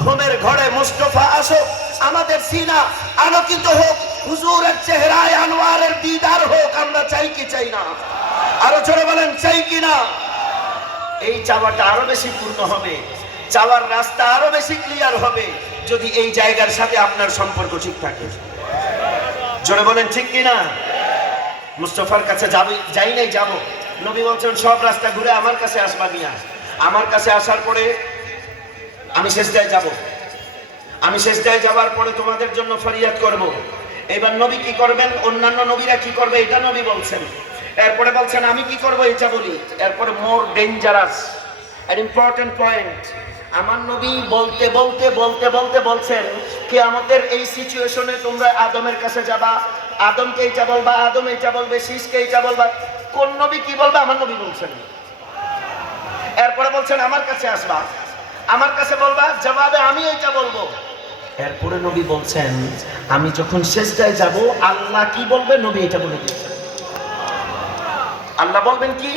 ঘুমের ঘরে মুস্তফা আসো আমাদের সিনা আলোকিত হোক, হুজুরের চেহারায় আনোয়ারের দিদার হোক, আমরা চাই কি চাই না? আরও বলেন, চাই কি না? এই চাওয়াটা আরও বেশি পূর্ণ হবে, চাওয়ার রাস্তা আরও বেশি ক্লিয়ার হবে, যদি এই জায়গার সাথে আপনার সম্পর্ক ঠিক থাকে। জোরে বলেন, ঠিক কি না? মুস্তফার কাছে যাবি, যাই নাই, যাব। নবী বলছেন, সব রাস্তা ঘুরে আমার কাছে আসবা মিয়া। আমার কাছে আসার পরে আমি শেষদায় যাব। আমি শেষদায় যাবার পরে তোমাদের জন্য ফরিয়াদ করব। এবার নবী কি করবেন? অন্যান্য নবীরা কি করবে? এটা নবী বলছেন। এরপরে বলছেন, আমি কি করব? এটা বলি। এরপরে মোর ডেঞ্জারাস এর ইম্পর্টেন্ট পয়েন্ট আমার নবী বলতে বলতে বলতে বলতে বলছেন কি আমাদের এই সিচুয়েশনে তোমরা আদমের কাছে যাবা। আদমকে এইটা বলবা, আদম এইটা বলবে শীষকে এইটা বলবা। কোন নবী কি বলবে? আমার নবী বলছেন। এরপরে বলছেন, আমার কাছে আসবা। আমার কাছে বলবা, জবাবে আমি এইটা বলব। এরপরে নবী বলছেন, আমি যখন শেষটায় যাব, আল্লাহ কি বলবে নবী এটা বলে দিচ্ছেন আল্লাহ বলবেন কি?